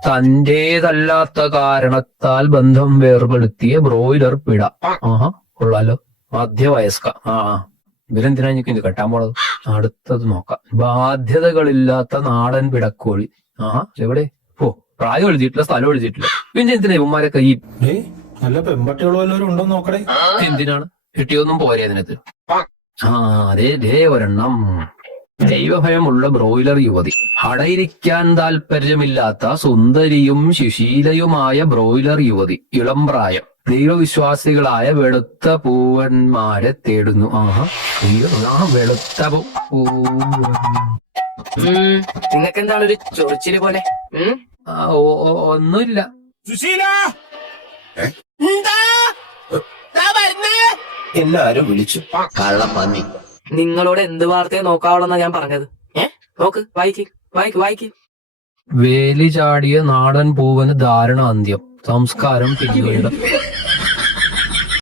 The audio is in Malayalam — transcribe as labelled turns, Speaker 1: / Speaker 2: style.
Speaker 1: തന്റേതല്ലാത്ത കാരണത്താൽ ബന്ധം വേർപെടുത്തിയ ബ്രോയിലർ പിട. ആഹാ, കൊള്ളാലോ. മധ്യവയസ്ക. ഇവരെന്തിനാ എനിക്ക് ഇത് കെട്ടാൻ പോണത്? അടുത്തത് നോക്കാം. ബാധ്യതകളില്ലാത്ത നാടൻ പിടക്കോഴി. ആഹാ, എവിടെ? ഓ, പ്രായം എഴുതിയിട്ടില്ല, സ്ഥലം എഴുതിയിട്ടില്ല. പിന്നെ എന്തിനാ ഇവന്മാരൊക്കെ ഈ
Speaker 2: നല്ല പെമ്പട്ടികളും ഉണ്ടോ നോക്കടേ?
Speaker 1: എന്തിനാണ്? കിട്ടിയൊന്നും പോരെ അതിനകത്ത്? അതേ ഒരെണ്ണം. ദൈവഭയമുള്ള ബ്രോയിലർ യുവതി. അടയിരിക്കാൻ താല്പര്യമില്ലാത്ത സുന്ദരിയും സുശീലയുമായ ബ്രോയിലർ യുവതി. ഇളം പ്രായം. ദൈവവിശ്വാസികളായ വെളുത്ത പൂവന്മാരെ തേടുന്നു. വെളുത്ത
Speaker 3: നിങ്ങൾക്കെന്താണ് ഒരു ചൊറിച്ചില് പോലെ?
Speaker 1: ഒന്നുമില്ല.
Speaker 2: എല്ലാരും വിളിച്ചു.
Speaker 4: കള്ളപ്പന്നി.
Speaker 3: നിങ്ങളോട് എന്ത് വാർത്തയെ നോക്കാവുള്ളെന്നാ ഞാൻ പറഞ്ഞത്. നോക്ക്, വായിക്ക്.
Speaker 1: വേലി ചാടിയ നാടൻ പൂവന് ദാരുണ അന്ത്യം. സംസ്കാരം പിന്നീട്.